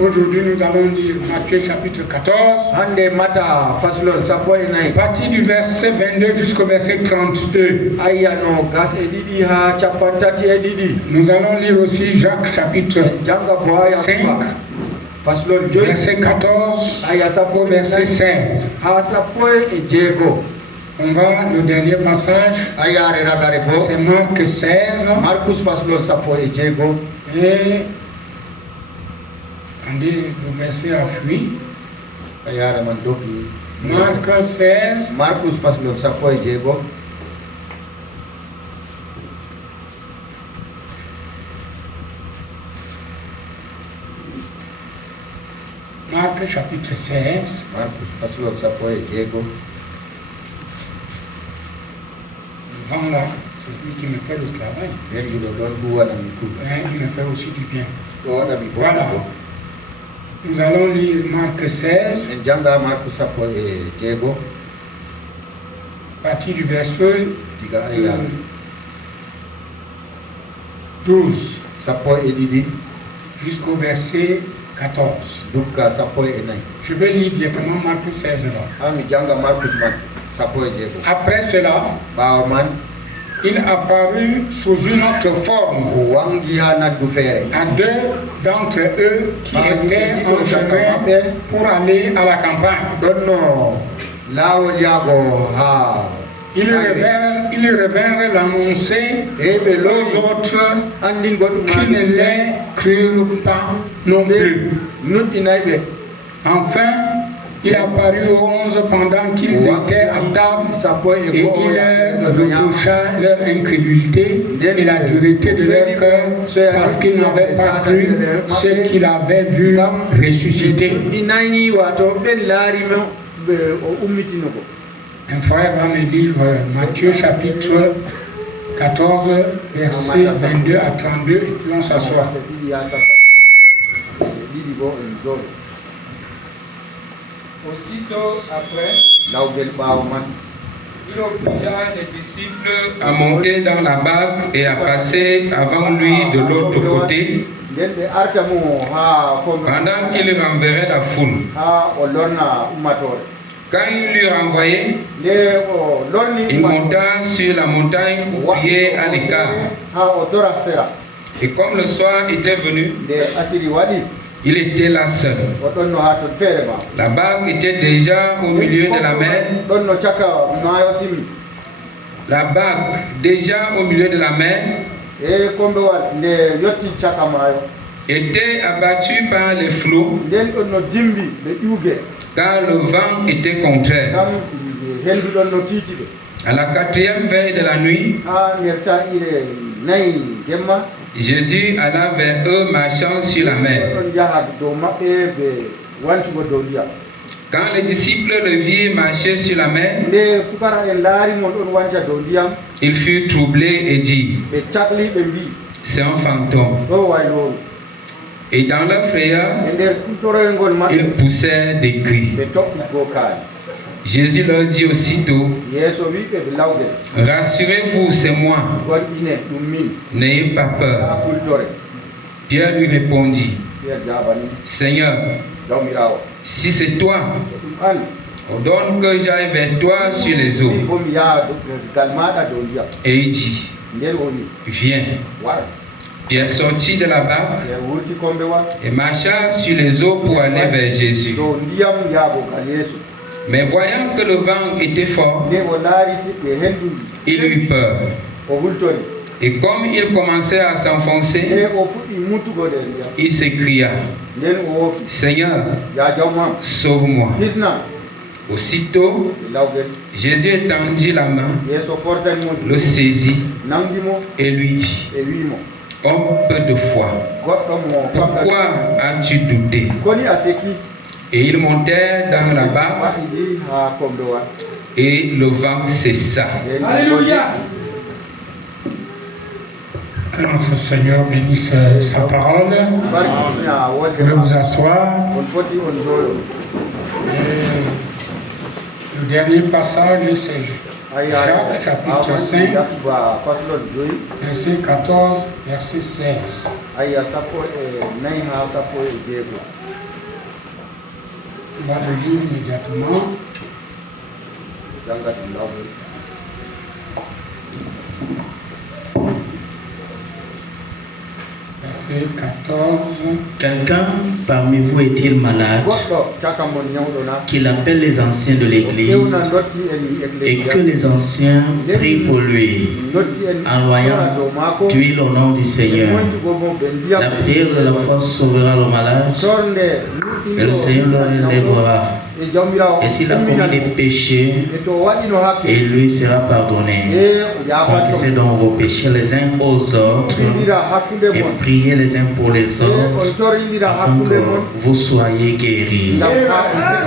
Aujourd'hui, nous allons lire Matthieu chapitre 14, Hande mata faslol sappo e nayi. partie du verset 22 jusqu'au verset 32. Ayano gas e ɗiɗi ha capantati e ɗiɗi. Nous allons lire aussi Jacques chapitre Janga bo aya 5, faslol joyi verset 14 aya sappo au verset 16. ha sappo e jeego. On va, le dernier passage, Ayare ragare bo c'est Marc 16. Marcus faslol sappo e jeego. Et attendez, le verset a fui. Ayare man doki. Marc 16, Marcus faslol sappo e jeego. Marc chapitre 16. Marcus faslol sappo e jeego. Devant là, c'est lui qui me fait le travail. Yenjuɗo ɗon ɗum waɗami kuuɗo. Hein, il me fait aussi du bien. Ɗo waɗami Voilà. Nous allons lire Marc 16, en janga Marcus sappo e jeego. partie du verset Diga aya 12 sappo e ɗiɗi jusqu'au verset 14. dukka sappo e nayi. Je vais lire directement Marc 16 là. Ha mi janga Marcus man sappo e jeego. Après cela, Ɓaawo man il apparut sous une autre forme o wangi ha naggu feere. à deux d'entre eux qui étaient en chemin pour aller à la campagne. ɗon no laawol yaago ha Ils revinrent l'annoncer e ɓe aux loowi autres andingo ɗum qui ne les crurent pas non plus. nuɗɗinayi ɓe. Enfin, il apparut aux 11 pendant qu'ils étaient à table sappo e et go'o il leur reprocha leur incrédulité et la dureté de leur cœur parce qu'ils n'avaient pas cru ce qu'il avait vu ressusciter. ɗinayni wato ɓen laarimo ɓe o ummitino ko. Un frère va me lire Matthieu chapitre 14, versets 22 à 32 et puis on s'assoit. Aussitôt après, lawgel ɓaawo man il obligea les disciples à monter dans la barque et à passer avant lui de l'autre côté, nden ɓe arta mo ha fondo pendant qu'il renverrait la foule. ha o lorna ummatore. Quand il l'eut renvoyé, nde o lorni il monta sur la montagne pour prier à l'écart. ha o dora sera. Et comme le soir était venu, nde asiri waɗi il était là seul. o ɗon no ha ton feere ma. La barque était déjà au milieu de la mer. ɗon no caka maayo timmi. La barque, déjà au milieu de la mer, e kombewal nde yotti caka maayo était abattue par les flots, nden ɗon no dimbi ɓe ƴuuge car le vent était contraire. kam hendu ɗon no tiiti ɓe. À la quatrième veille de la nuit, ha nder sa'ire nayi jemma Jésus alla vers eux marchant sur la mer. ɗon jaha dow maɓɓe ɓe wantugo dow ndiyam. Quand les disciples le virent marcher sur la mer, nde pukara en laari mon ɗon wanca dow ndiyam ils furent troublés et dirent, ɓe cakli ɓe mbi c'est un fantôme. ɗo wayloru. Et dans leur frayeur, e nder toroyngol maɓɓe ils poussèrent des cris. ɓe toɓɓi gokaali. Jésus leur dit aussitôt, yeeso wiɓe ɓe lawgel rassurez-vous, c'est moi, gonɗine ɗum min n'ayez pas ha peur. kultore. Pierre lui répondit, Pierre jabani Seigneur, lawmirawo si c'est toi, ɗum an ordonne que j'aille vers toi sur les eaux. min bomi yaha gal maɗa dow ndiyam. Et il dit, nden o wi viens. wara. Pierre sortit de la barque Pierre wurti kombewal et marcha sur les eaux pour aller vers Jésus. dow ndiyam yaago gal yeeso. Mais voyant que le vent était fort, nde o laari siɓɓe hendu il eut peur. o hultori. Et comme il commençait à nde s'enfoncer, o fuɗɗi muttugo nder ndiyam. il s'écria, nden o woki Seigneur, ya jawmam sauve-moi. hisnam. Aussitôt, e lawgel Jésus étendit la main, yeeso fortanimo le saisit nangimo et lui dit, e wimo homme peu de foi, goɗɗo mo famɗa pourquoi as-tu douté? koni a seki. Et ils montèrent dans la barque waɗidi ha kombewal. et le vent cessa. Alléluia. Que notre Seigneur bénisse sa parole. barkiɗina Vous wolde pouvez ma vous asseoir. on foti on jooɗo. Et le dernier passage, c'est Jacques chapitre 5, ba faslol joyi verset 14, verset 16. aya sappo e nayi ha sappo e jeego. On va le lire immédiatement. Jangati lawol. Verset 14. Quelqu'un parmi vous est-il malade, Goɗɗo caka mon nyawɗo na qu'il appelle les anciens de l'église ƴewna dotti en et que ecclésia les anciens prient pour lui dotti en en loyant tora dow maako d'huile au nom du ɓe Seigneur. moncugo mo ɓe ndiyam La prière de la foi sauvera le malade torde et le Seigneur le relèvera. e jawmirawo Et s'il a commis des péchés, e to waɗino hakke il lui sera pardonné. e o yafatto Confessez donc vos péchés les uns aux autres ɗindira hakkude et mon priez les uns pour les e on autres torindira afin hakkude mon que vous soyez guéris. ngam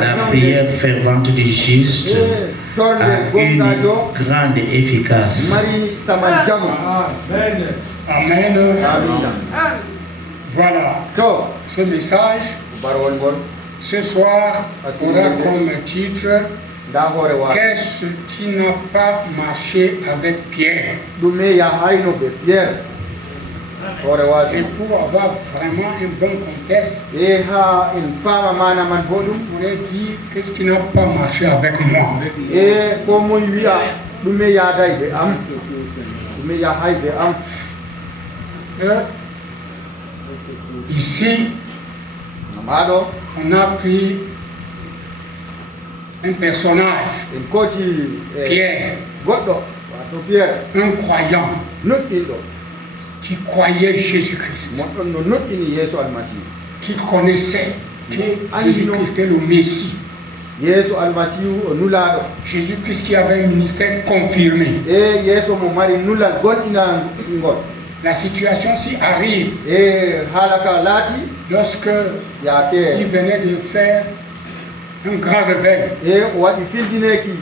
La prière fervente du juste e torde a une gongajo grande efficace. mari sama jamu Amen. amina Voilà. to Ce message, barwol ngol ce soir, aura comme titre nda hoore wa Qu'est-ce qui n'a pas marché avec Pierre? ɗume ya hayno ɓe pierre hoore Et waji pour avoir vraiment un bon contexte, e ha en fama mana man boɗum on pourrait dire qu'est-ce qui n'a pas marché avec moi? e ko moye wiya ɗume yadayɓe am ɗume yahayɓe am Euh, Ici, maɗo on a pris un personnage, en kooti Pierre, goɗɗo wato pierre un croyant noɗɗinɗo qui croyait Jésus-Christ, moɗɗon no noɗɗini yeeso almasihu qui connaissait que Jésus-Christ est le Messie. yeeso almasihu o nulaɗo Jésus-Christ qui avait un ministère confirmé. e yeeso mo mari nulal gonɗina ngol La situation s'y arrive e haala ka laati lorsque il yaake venait de faire un grand réveil. e o waɗi fildineki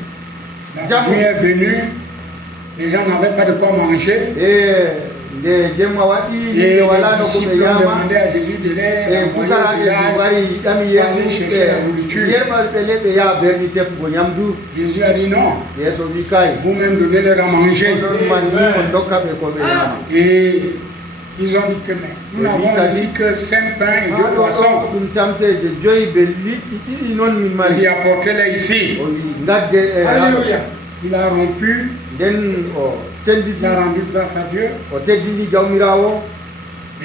La nuit est venue, les gens n'avaient pas de quoi manger. e nde jemma waɗi Et yimɓe les walano koɓe disciples ont yama demandé à Jésus de les e envoyer pukara au e village wari yiɗami pour aller yeeso chercher la nourriture. yerɓalɓe leɓe yaha berni tefugo ñamdu Jésus a dit non, yeeso wi kay vous-même donnez-leur à manger. onon man ni on dokkaɓe koɓe yama Et ils ont dit que mais nous n'avons ici que 5 pains et 2 haɗo poissons. ɗum tamseje joyi ɓe liɗɗi ɗiɗi noon min Il mari dit apportez-les ici. o wi gadde e Alléluia. Il a rompu, nden o il senditi a rendu grâce à Dieu o teddini jawmirawo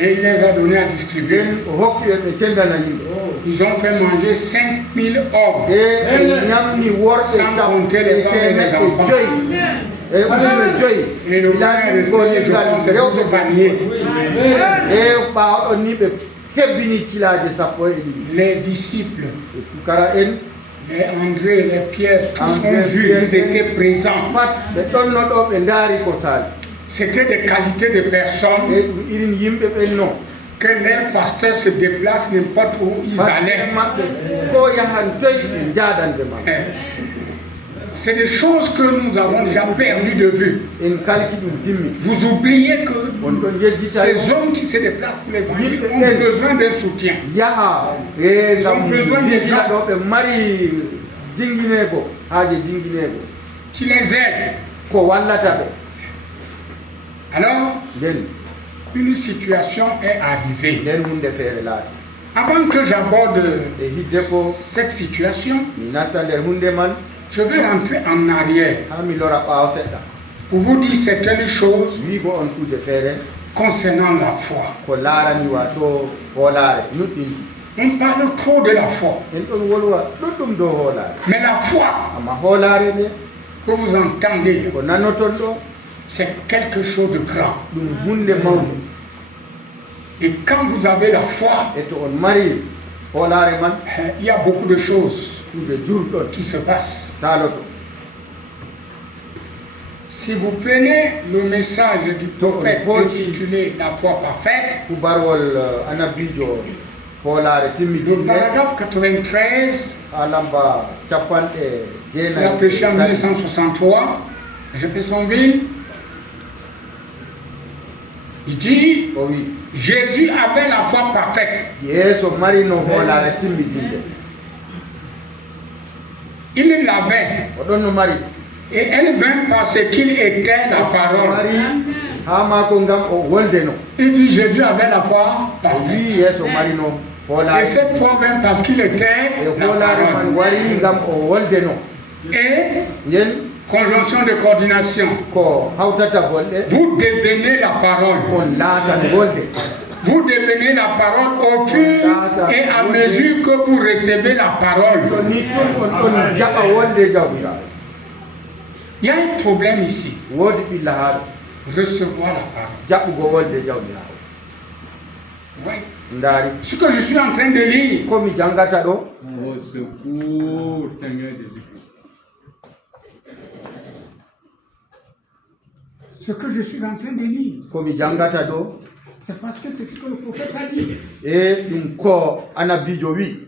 et il les a donné à distribuer. nden o hokki en ɓe cendana yimɓe Ils ont fait manger 5000 hommes. e ɓe ñamni worɓe Sans compter les caɓɓe femmes et les temeɗɗe enfants. joyi e ujune joyi Et le pain est resté, je pense, c'est rewɓe tous paniers. e ɓawɗon ni ɓe hebbini cilaje sappo e ɗiɗi Les disciples, e pukara en les André, les Pierre, tous André, ont vu, Pierre, ils étaient présents. pat ɓe ɗonnoɗo ɓe daari ko sali C'était des qualités de e personnes ɗum irin yimɓe ɓenno que les pasteurs se déplacent n'importe où ils pasteur allaient. maɓɓe ko yahan toyi ɓe jadande ma C'est des choses que nous avons déjà perdues de vue. en kalki ɗum timmi Vous oubliez que on ɗon yeddita ces hommes qui se déplacent pour l'évangile ont besoin d'un soutien. yaha e ngam Ils ont besoin des ndintina gens. ɗo ɓe mari jinguinego haaje jinguinego Qui les aident. ko wallata ɓe Alors, nden une situation est arrivée. nden hunde feere laati Avant que j'aborde e hidde ko cette situation, mi nasta nder hunde man je vais rentrer en arrière ha mi lora ɓaawo seɗɗa pour vous dire certaines choses wiigo on kuuje feere concernant la foi. ko laarani wato hoolaare nuɗɗinki On parle trop de la foi. en ɗon wolwa ɗuɗɗum dow hoolaare Mais la foi amma hoolaare nde que vous entendez, ko nanoton ɗo c'est quelque chose de grand. ɗum hunde mawde Et quand vous avez la foi, e to on mari hoolaare man il y a beaucoup de choses kuuje jurɗon qui se passent. saaloto Si vous prenez le message du prophète Donc, intitulé La foi parfaite, kubarwol annabijo hoolaare le timmidinde paragraphe 93, ha lamba capanɗe il a prêché en jeenayi 1963, Jeffersonville. Il dit, o wi Jésus avait la foi parfaite. yeeso marino hoolaare timmidinde Il l'avait. o ɗon no mari Et elle vint parce qu'il était la parole. mari hama ko ngam o wolde no Il dit Jésus avait la foi o parfaite. wi yeeso mari no Et hoolare cette foi même parce qu'il était e la hoolare man parole. wari ngam o wolde no Et nden conjonction de coordination. ko hawtata bolɗe Vous devenez la parole. on laatan wolde Vous devenez la parole au fur et à mesure que vous recevez la parole. to ni tun on ɗon jaɓa wolde jawmiraɗo Il y a un problème ici. woodi ɓilla haaɗo Recevoir la parole. jaɓugo wolde jawmiraɗo Oui. ndaari Ce que je suis en train de lire, komi jangata ɗo Au secours, Seigneur Jésus-Christ. ce que je suis en train de lire, komi jangata ɗo c'est parce que c'est ce que le prophète a dit. e ɗum ko anabijo wi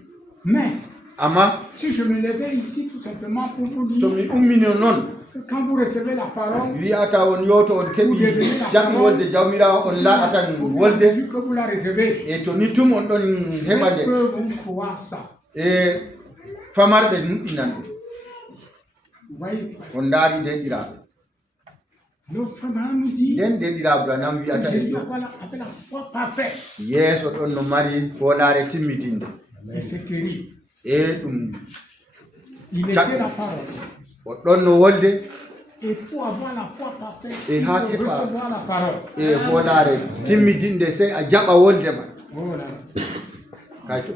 Mais amma si je me levais ici tout simplement pour vous to dire mi ummini noon que quand vous recevez la parole, wiyata on yoto on keɓi jaɓi wolde jawmirawo on laatan au fur et à wolde mesure que vous la recevez, e to ni tum on ɗon heɓa dès nde que vous croyez ça, e famarɓe nuɗɗinan ɗum vous voyez, on ndaari denɗiraɓe le frère nous dit nden denɗiraɓe anam que wiyata Jésus yo avait la foi parfaite. yeeso ɗon no mari hoolare timmitinde Et c'est terrible. e ɗum Il était la parole. o ɗon no wolde Et pour avoir la foi parfaite, Et il faut hâte pas. recevoir la parole. e hoolare timmidinde sey a jaɓa wolde ma Voilà. kayto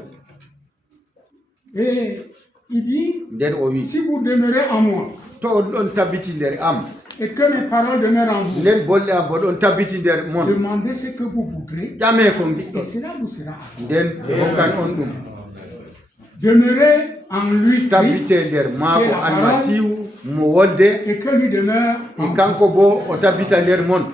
Et il dit, nden o wi si vous demeurez en moi to on ɗon tabbiti nder am et que mes paroles demeurent en vous, nden bolle am bo ɗon tabbiti nder mon demandez ce que vous voudrez ƴame ko et giɗɗo cela vous sera accordé. nden ɓe hokkan on ɗum Demeurez en lui, Christ, tabbite nder maako almasihu mo wolde et que lui demeure en e vous. kanko bo o tabbita nder mon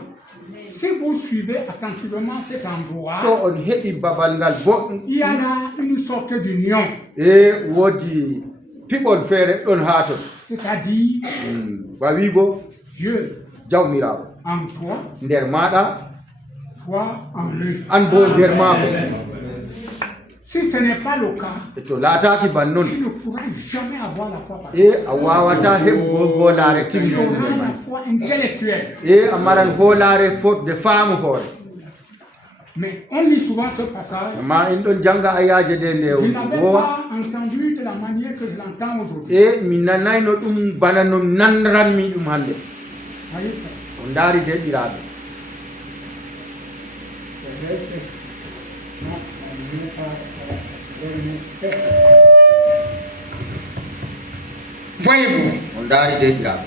Si vous suivez attentivement cet endroit, to on heɓi babal ngal boɗɗum il y a là une sorte d'union, e woodi piɓol feere ɗon haa ton c'est-à-dire ba wiigo Dieu jawmirawo en toi, nder maɗa toi en lui. an bo nder maako Si ce n'est pas le cas, e to laataaki ban noon tu ne pourras jamais avoir la foi parfaite. e a wawata heɓgo hoolaare Tu timmitinde auras man la foi intellectuelle. e a maran hoolaare fotde faamu hoore Mais on lit souvent ce passage. amma en ɗon janga ayaje nde nde Je n'avais wowa pas entendu de la manière que je l'entends aujourd'hui. e mi nanayno ɗum bana no nanranmi ɗum hannde Voyez, frère. o ndaari deɗiraɓe Non, je n'ai pas- Voyez-vous, o ndaari deɗiraɓe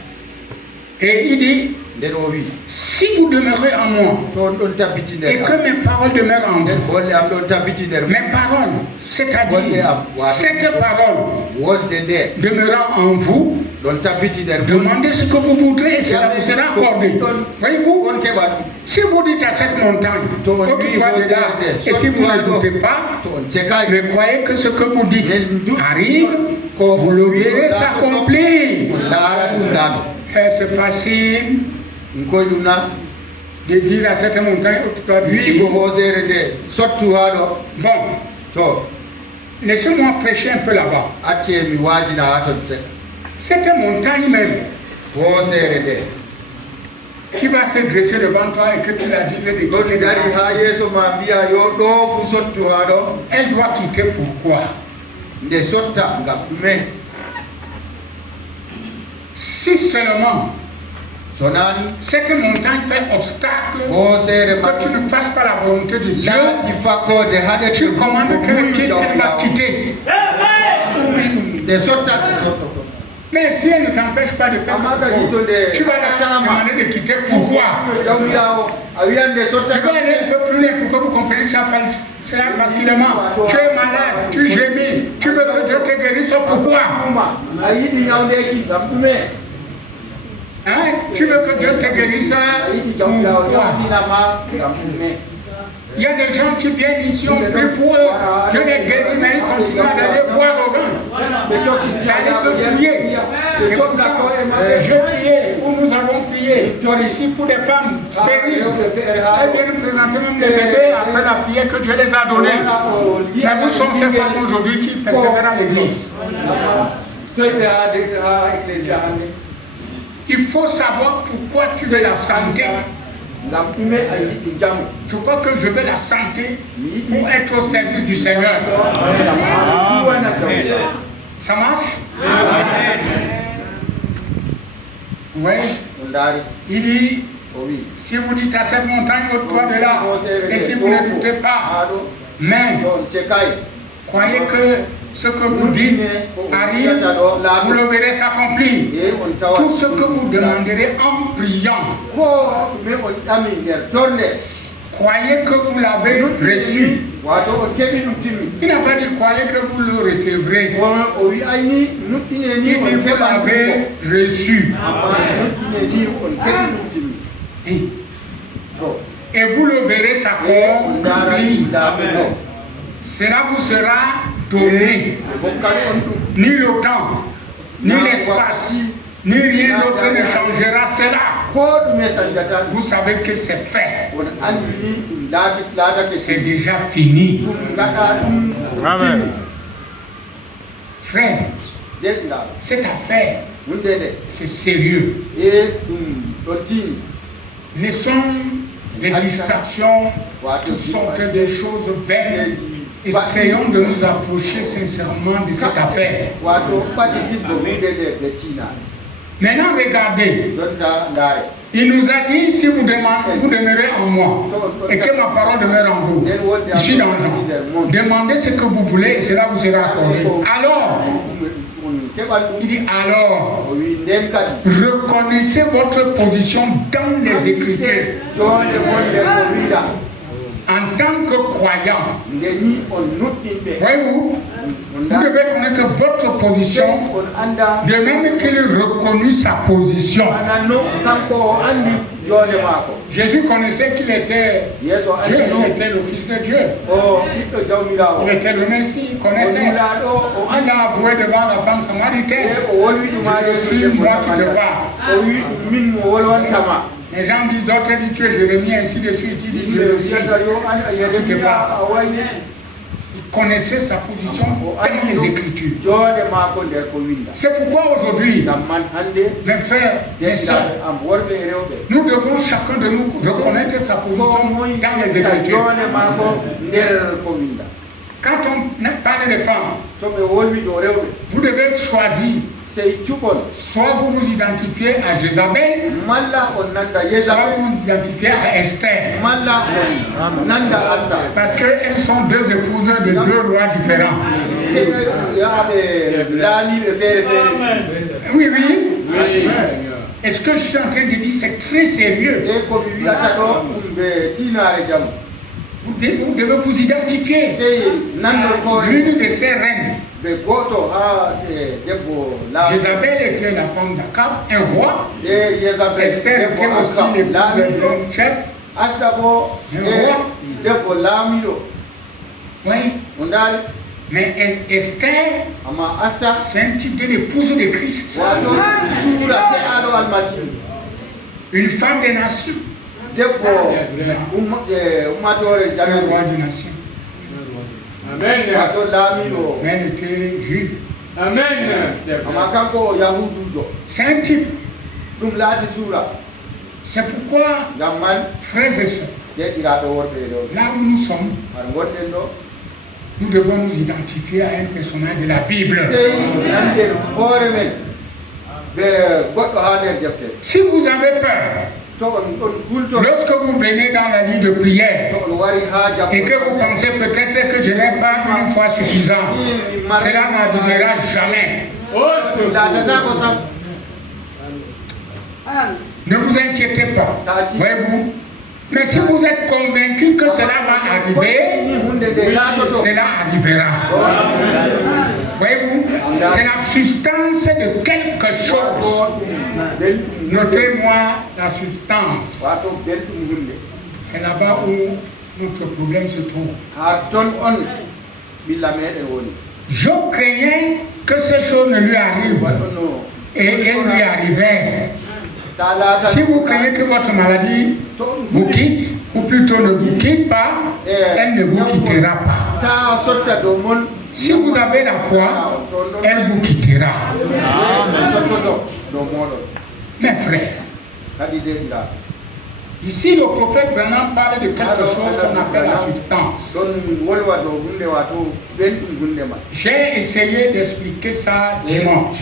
et il dit, nden o wi si vous demeurez en moi to on ɗon tabbiti et nder que am mes paroles demeurent en nden vous, bolle am ɗon tabbiti nder mes paroles, c'est-à-dire cette parole wolde nde demeurant en vous, ɗon tabbiti nder mon demandez ce que vous voudrez et cela vous sera accordé. Voyez-vous, on keɓa ɗum si vous dites à cette montagne, to on oh, tu vas de là, et si vous ne doutez pas, to on cekaki mais croyez que ce que vous dites arrive, vous le verrez s'accomplir. on laara ɗum laato C'est facile ɗum koye ɗum na de dire à cette montagne, oh, tu dois d'ici. wiigo hoosere nde sottu haa ɗo Bon, to laissez-moi prêcher un peu là-bas. acce mi waasina haa ton seɗɗa Cette montagne même hoosere nde qui va se dresser devant toi et que tu la dises de ɗo côté ɗi de dari toi, haa yeeso ma mbiya yo ɗo fu sottu haa ɗo elle doit quitter pourquoi? nde sotta ngam ɗume Si seulement so naani cette montagne fait obstacle hoosere ma que tu ne fasses pas la volonté de Dieu, laati fakkode haɗete tu commandes qu'elle quitte, elle va jawmirawo quitter. nde sotta ɗe sotto to Mais si elle ne t'empêche pas de faire Amma ce ka qu'il faut, jito de tu vas la atama. demander de quitter. Pourquoi? jawmirawo a wiyan nde sotta Je vais aller un peu plus loin pour que vous compreniez ça facilement. Tu es malade, tu gémis, tu veux que Dieu te guérisse. Pourquoi? ɗuma a yiɗi ñawndeki ngam ɗume Hein? Tu veux que Dieu te guérisse. a yiɗi jawmirawo Pourquoi? yawninama ngam ɗume Il y a des gens qui viennent ici, on prie pour eux, Dieu les guérit, mais ils continuent à aller boire au vin. ɓe tokki D'aller se souiller. ɓe toɓla ko e maɓɓe Je priais, ou nous avons prié, ici pour des femmes stériles. rewɓe feere ha Elles viennent présenter même les bébés après la prière que Dieu les a donnés. Mais où sont ces femmes aujourd'hui qui persévèrent à l'église? toyɓe ha éclésia hande Il faut savoir pourquoi tu veux la santé. Je crois que je veux la santé pour être au service du Seigneur. Ça marche? Oui. Il dit, si vous dites à cette montagne, ôte-toi de là, et si vous n'écoutez pas, mais croyez que ce que vous dites arrive, vous le verrez s'accomplir. Tout ce que vous demanderez en priant, croyez que vous l'avez reçu. Il n'a pas dit croyez que vous le recevrez. Il dit vous l'avez reçu. Et vous le verrez s'accomplir. Cela vous sera donné. Ni le temps, ni l'espace, ni rien d'autre ne changera cela. Vous savez que c'est fait. C'est déjà fini. Amen. Frère, cette affaire, c'est sérieux. Laissons les distractions, toutes sortes de choses vaines. Essayons de nous approcher sincèrement de cette affaire. Maintenant, regardez. Il nous a dit, si vous demeurez en moi et que ma parole demeure en vous, ici dans Jean, demandez ce que vous voulez et cela vous sera accordé. Alors, il dit alors, reconnaissez votre position dans les Écritures. En tant que croyant, voyez-vous, vous devez connaître votre position, de même qu'il reconnut sa position. Jésus connaissait qu'il était Dieu, il était le Fils de Dieu. Il était le Messie, il connaissait. Il a avoué devant la femme samaritaine, je suis moi qui te parle. Les gens disent d'autres disent tu es Jérémie, ainsi de suite, il dit je suis. Il connaissait sa position dans les Écritures. C'est pourquoi aujourd'hui, mes frères, mes sœurs, nous devons chacun de nous reconnaître sa position dans les Écritures. Quand on parle de femmes, vous devez choisir. Soit vous vous identifiez à Jézabel, soit vous vous identifiez à Esther. Parce qu'elles sont deux épouses de deux rois différents. Oui, oui. Et ce que je suis en train de dire, c'est très sérieux. Vous devez vous identifier. L'une de ces reines. Jézabel était la femme d'Akab, un roi. Esther était aussi l'épouse d'un chef, un roi. Oui. Mais Esther, c'est un type de l'épouse de Christ. Une femme des nations. Un roi des nations. Amen. Elle était juive. Amen. C'est un type. C'est pourquoi, frères et sœurs, là où nous sommes, nous devons nous identifier à un personnage de la Bible. Si vous avez peur, lorsque vous venez dans la nuit de prière et que vous pensez peut-être que je n'ai pas une foi suffisante, cela n'arrivera jamais. Ne vous inquiétez pas, voyez-vous. Mais si vous êtes convaincu que cela va arriver, cela arrivera. Voyez-vous, c'est la substance de quelque chose. Notez-moi la substance. C'est là-bas où notre problème se trouve. Je craignais que ces choses ne lui arrivent et elles lui arrivaient. Si vous craignez que votre maladie vous quitte, ou plutôt ne vous quitte pas, elle ne vous quittera pas. Si vous avez la foi, elle vous quittera. Mes frères, Ici, le prophète Branham parle de quelque chose qu'on appelle la substance. J'ai essayé d'expliquer ça dimanche.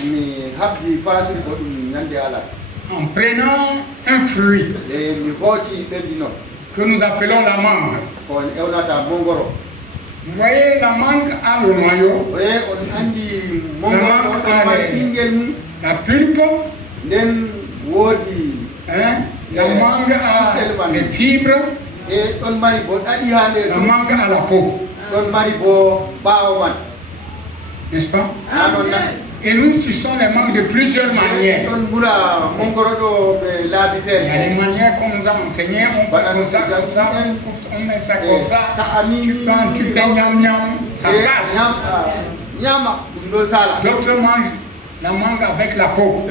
En prenant un fruit que nous appelons la mangue. Vous voyez, la mangue a le noyau, la mangue a la pulpe, hein? La mangue a les fibres, la mangue a la peau. N'est-ce pas? Et nous suçons les mangues de plusieurs manières. Il y a des manières qu'on nous a enseignées, on fait comme ça, on met ça comme ça, tu prends, tu fais miam miam, ça passe. D'autres mangent la mangue avec la peau.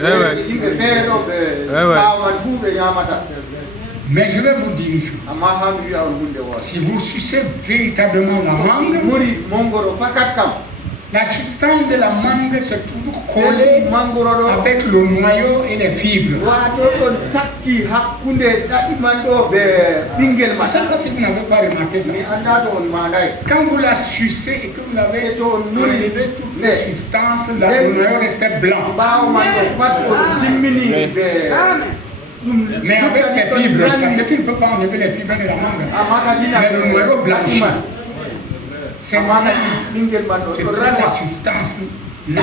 Mais je vais vous dire une chose. Si vous sucez véritablement la mangue, la substance de la mangue se trouve collée avec le noyau et les fibres. Je ne sais pas si vous n'avez pas remarqué ça. Quand vous la sucez et que vous avez enlevé toutes ces substances, le noyau restait blanc. Mais avec ces fibres, parce que tu ne peux pas enlever les fibres de la mangue, mais le noyau blanchi. C'est la substance là.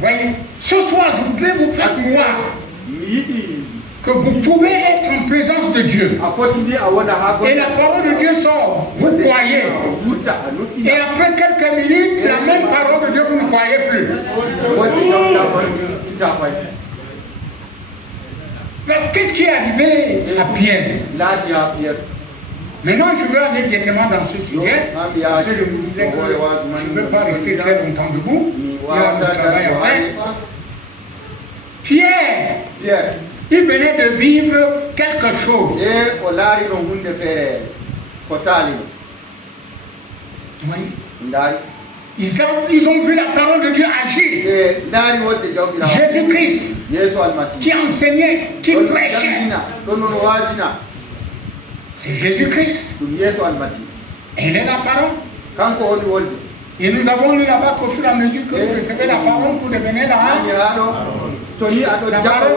Voyez, ce soir, je voudrais vous faire voir que vous pouvez être en présence de Dieu. Et la parole de Dieu sort, vous croyez. Et après quelques minutes, la même parole de Dieu, vous ne croyez plus. Parce qu'est-ce qui est arrivé à Pierre? Maintenant, je veux aller directement dans ce sujet. Parce que je vous disais que je ne veux pas rester très longtemps debout. Il y a du travail à faire. Pierre, il venait de vivre quelque chose. Oui. Ils ont vu la parole de Dieu agir. Jésus-Christ, qui enseignait, qui prêchait. C'est Jésus-Christ. Elle est la parole. Et nous avons lu là-bas qu'au fur et à mesure que vous recevez la parole pour devenir la parole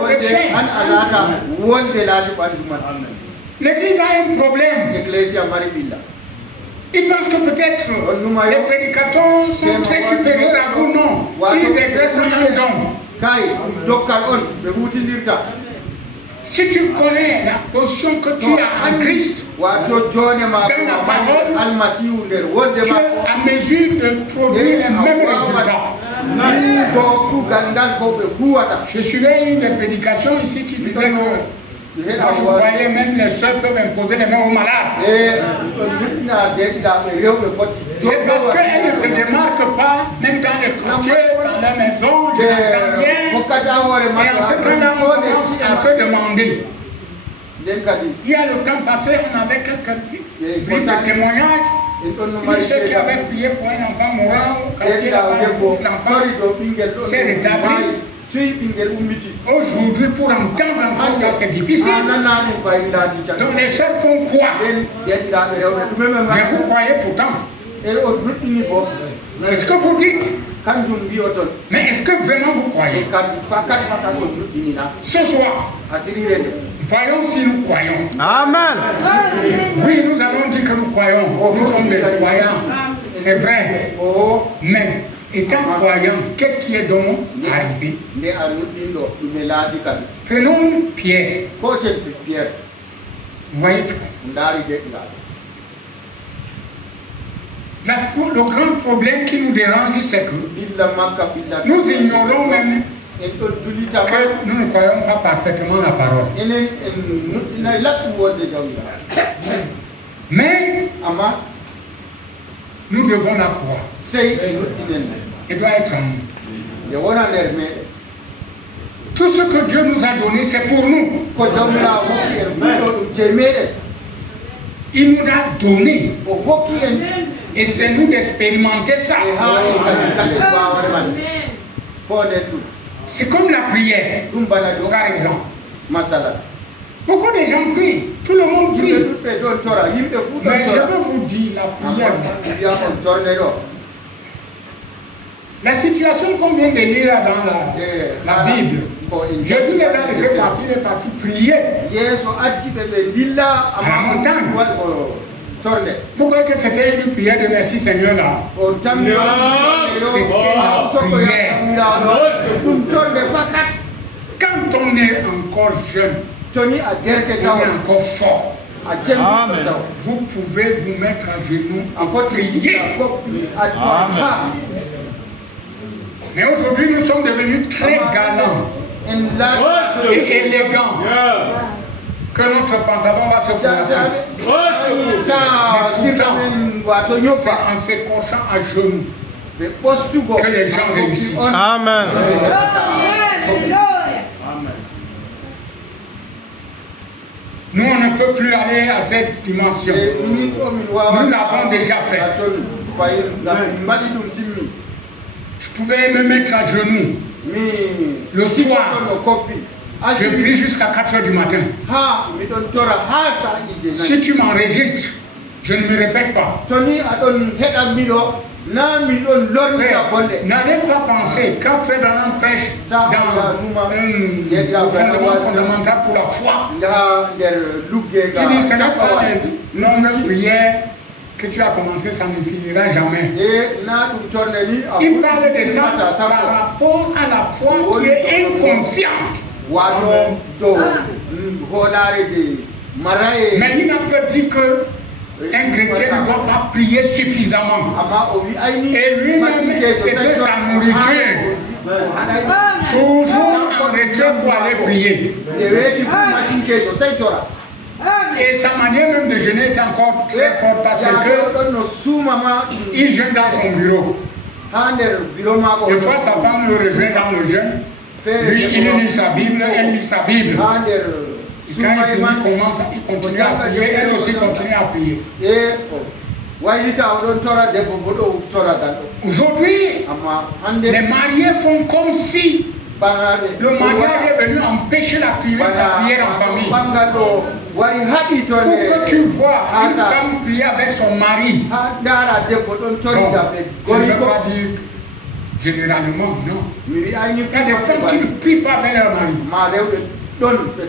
prêchée. L'Église a un problème. Ils pensent que peut-être les prédicateurs sont très supérieurs à vous, non. Ils exercent un don. Si tu connais la position que tu as en Christ, dans la parole, tu es à mesure de produire les mêmes résultats. Je suivais une des prédications ici qui disait que je voyais même les seuls peuvent imposer les mains aux malades. C'est parce qu'elles ne se démarquent pas, même dans les quartiers, dans la maison, je n'entends rien. Et en ce temps-là, on commence à se demander. Il y a le temps passé, on avait quelques briefs de témoignages. Ceux qui avaient prié pour un enfant mourant, quand il a l'enfant s'est rétabli. Aujourd'hui, pour entendre encore ça, c'est difficile. Donc les sœurs font quoi? Mais vous croyez pourtant. C'est ce que vous dites. Mais est-ce que vraiment vous croyez? Ce soir, voyons si nous croyons. Amen. Oui, nous allons dire que nous croyons. Nous sommes des croyants. C'est vrai. Mais étant croyant, qu'est-ce qui est donc arrivé? Prenons Pierre. Vous voyez? Le grand problème qui nous dérange, c'est que nous ignorons même que nous ne croyons pas parfaitement la parole. Mais nous devons la croire. Elle doit être en nous. Tout ce que Dieu nous a donné, c'est pour nous. Il nous a donné. Et c'est nous d'expérimenter ça. C'est comme la prière, par exemple. masala Beaucoup de gens prient, tout le monde yimɓe prie. ɗuɓɓe ɗon tora yimɓe fuu Mais ɗon je tora veux vous dire la prière. wiya on torne ɗo La situation qu'on vient de lire dans la Bible, j'ai vu les gens de ce parti, les partis prier. yeeso acci ɓe ɓe dilla amma montagne. waɗi ko torne Vous croyez que c'était une prière de merci Seigneur là? o tammi sokko yaɗo ɗum torne fakat Quand on est encore jeune, toni a derke on est taw encore fort, a jemɗi taw vous pouvez vous mettre à genoux a foti prier. jiɗa koppi a ha Mais aujourd'hui, nous sommes devenus très galants en laati et élégants que notre pantalon va se coincer. ta sirna men wato C'est ñoppa en s'écorchant à genoux ɓe ɓostugo que les gens réussissent. Amen. Nous, on ne peut plus aller à cette dimension. min ɗo min wawa Nous l'avons déjà fait. ton fayin min mbaɗi ɗum timmi Je pouvais me mettre à genoux. mi Le soir, no koppi je prie jusqu'à 4 heures du matin. ha miɗon tora ha sa'ije Si nayi tu m'enregistres, je ne me répète pas. toni aɗon heɗan miɗo na miɗon Mais lornita bolle n'allez pas penser quand Frère Branham prêche dans un fondement fondamental pour la foi. nda nder luggega Il dit, ce n'est pas caɓɓawal une longue prière que tu as commencé, ça ne finira jamais. e na ɗum torne ni a Il parle de ça fuɗɗitimata par sappo rapport à la foi qui est inconsciente. wato dow hoolare de maraye Mais il n'a pas dit que un chrétien ne doit pas prier suffisamment. amma o wi ayni Et lui-même, c'était sa nourriture. Toujours en retrait pour aller prier. e weeti fu masinkejo sey tora Et sa manière même de jeûner est encore très forte parce que ɗon no suumama il jeûne dans son bureau. ha nder bureau mako Des fois, sa femme le rejoint dans le jeûne. Lui, il lit sa Bible, elle lit sa Bible. ha nder Et quand il suumaye finit, man il continue à prier, elle aussi continue à prier. e waylita oɗon tora debbo bo ɗo tora gal ɗo Aujourd'hui, amma les hande mariés font comme si ɓagaɓe le mariage est venu empêcher la prière en famille. ɓangal ɗo wari haɗi Pour torne que tu vois une asa femme prier avec son mari. ha ndara debbo ɗon Bon, torida ɓe je ne gori veux ko pas dire généralement, non. mi wi ayni Il y a des femmes qui ne prient pas avec leur mari. ma rewɓe ɗon ɓe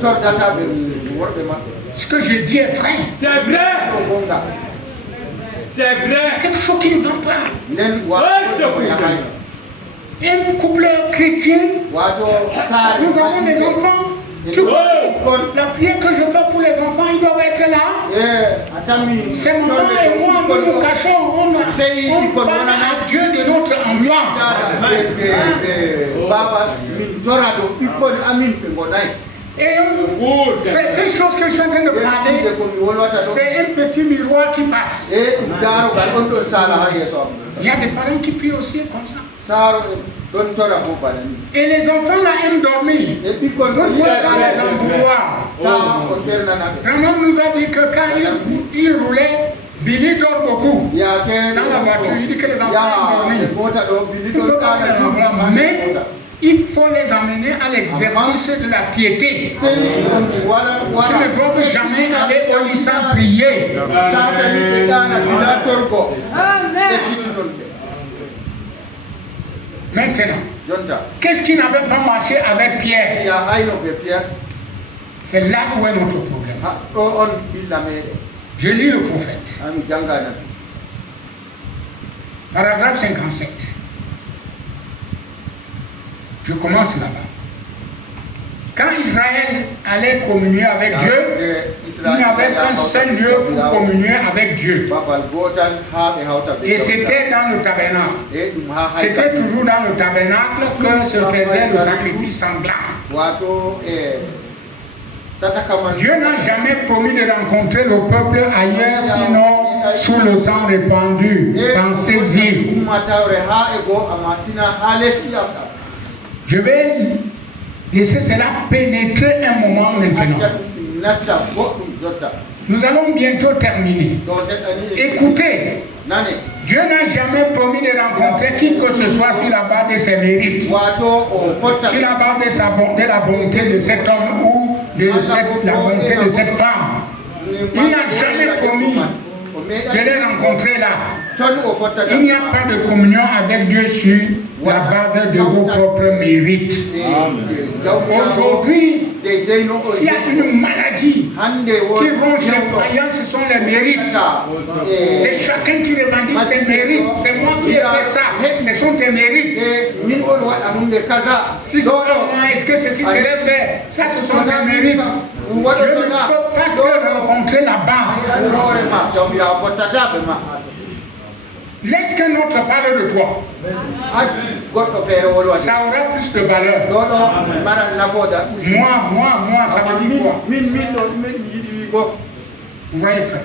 tordata ɓe worɓe maɓɓe Ce que je dis est vrai. C'est vrai. ɗo gonga C'est Il y a vrai. quelque chose qui ne va pas. nden yahay Un couple chrétien, wato saare nous avons des enfants. Tu vois, la prière que je fais pour les enfants, ils doivent être là. e a tammi C'est maman et moi, nous nous cachons. On parle à Dieu de notre enfant. ɓe baba min tora ɗo ɓikkon amin ɓe gonayi Et ces choses que je suis en train de parler, ɓe ko mi wolwata ɗo c'est un petit miroir qui passe. e darogal on ɗon sala ha yeeso am Il y a des parents qui prient aussi comme ça. saaro ɗon tora bo bana ni Et les enfants là aiment dormir. e ɓikkon ɗo Ils yiɗa vont les endroits. ta on ɓernanaɓe Vraiment, nous a dit que quand il roulait, Billy dort beaucoup. yaake Dans la voiture, il dit que les enfants yaha dorment. e mota ɗo bili Ils ɗon peuvent ɗana pas les tum endroits, mais il faut les amener à l'exercice de la piété. sey on waɗa Ils ne doivent jamais aller au lit sans prier. tatani ɓe ɗana bila torgo ekkiti ɗon ɓe Maintenant, jonta qu'est-ce qui n'avait pas marché avec Pierre? ya hayno ɓe pierre C'est là où est notre problème. ha ɗo on ɓilla meɗen Je lis le prophète. ami janganan Paragraphe 57. Je commence là-bas. Quand Israël allait communier avec Dieu, il n'y avait qu'un seul lieu pour communier avec Dieu. babal gotal ha ɓe hawta ɓe Et c'était dans le tabernacle. e ɗum ha C'était hayka toujours dans le tabernacle que se faisait le sacrifice sanglant. wato e sadaka man Dieu n'a jamais promis de rencontrer le peuple ailleurs, sinon sous le sang répandu dans ses îles. ummatawre ha e go amma sina ha les iyamɗa Je vais laisser cela pénétrer un moment maintenant. acca ɗum nasta goɗɗum jotta Nous allons bientôt terminer. ɗo seɗɗani Écoutez, nane Dieu n'a jamais promis de rencontrer qui que ce soit sur la base de ses mérites, wato o fotta sur la base de la bonté de cet homme ou de la bonté de cette femme. Il n'a jamais promis de les rencontrer là. Il n'y a pas de communion avec Dieu sur la base de vos propres mérites. Aujourd'hui, s'il y a une maladie qui ronge les croyants, ce sont les mérites. C'est chacun qui revendique ses mérites. C'est moi qui ai fait ça. Ce sont tes mérites. Si c'est pas moi, est-ce que ceci serait fait? Ça, ce sont tes mérites. Je ne peux pas te rencontrer là-bas. Laisse qu'un autre parle de toi. Ça aura plus de valeur. Moi, ça veut dire quoi? Vous voyez, frère.